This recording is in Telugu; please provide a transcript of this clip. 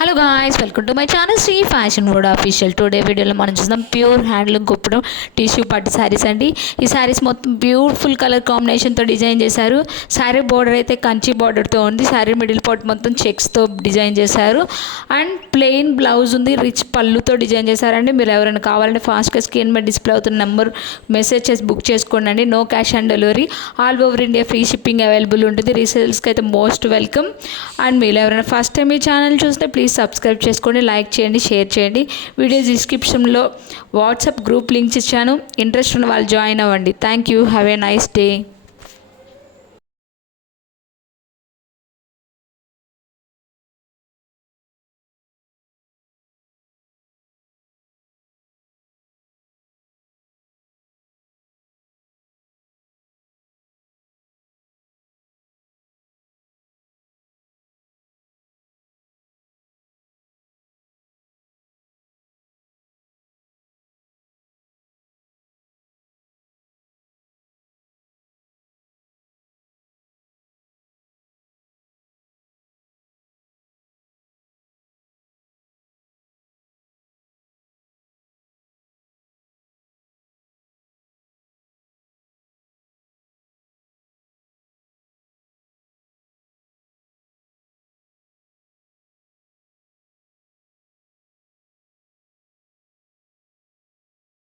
Hello guys, welcome to my channel Sri fashion world official. Today వీడియోలో మనం చూద్దాం ప్యూర్ హ్యాండ్లూమ్ కుప్పడం టిష్యూ పట్టు శారీస్ అండి. ఈ శారీస్ మొత్తం బ్యూటిఫుల్ కలర్ కాంబినేషన్తో డిజైన్ చేశారు. శారీ బార్డర్ అయితే కంచి బార్డర్తో ఉంది. శారీ మిడిల్ పార్ట్ మొత్తం చెక్స్తో డిజైన్ చేశారు అండ్ ప్లెయిన్ బ్లౌజ్ ఉంది. రిచ్ పళ్ళుతో డిజైన్ చేశారండి. మీరు ఎవరైనా కావాలంటే ఫాస్ట్గా స్క్రీన్ మీద డిస్ప్లే అవుతున్న నెంబర్ మెసేజ్ చేసి బుక్ చేసుకోండి అండి. No cash on delivery, all over India free shipping available ఉంటుంది. రీసేల్స్కి అయితే మోస్ట్ వెల్కమ్. అండ్ మీరు ఎవరైనా ఫస్ట్ టైం ఈ ఛానల్ చూస్తే ప్లీజ్ సబ్స్క్రైబ్ చేసుకోండి, లైక్ చేయండి, షేర్ చేయండి. వీడియో డిస్క్రిప్షన్లో వాట్సాప్ గ్రూప్ లింక్స్ ఇచ్చాను. ఇంట్రెస్ట్ ఉన్న వాళ్ళు జాయిన్ అవ్వండి. Thank you. Have a nice day.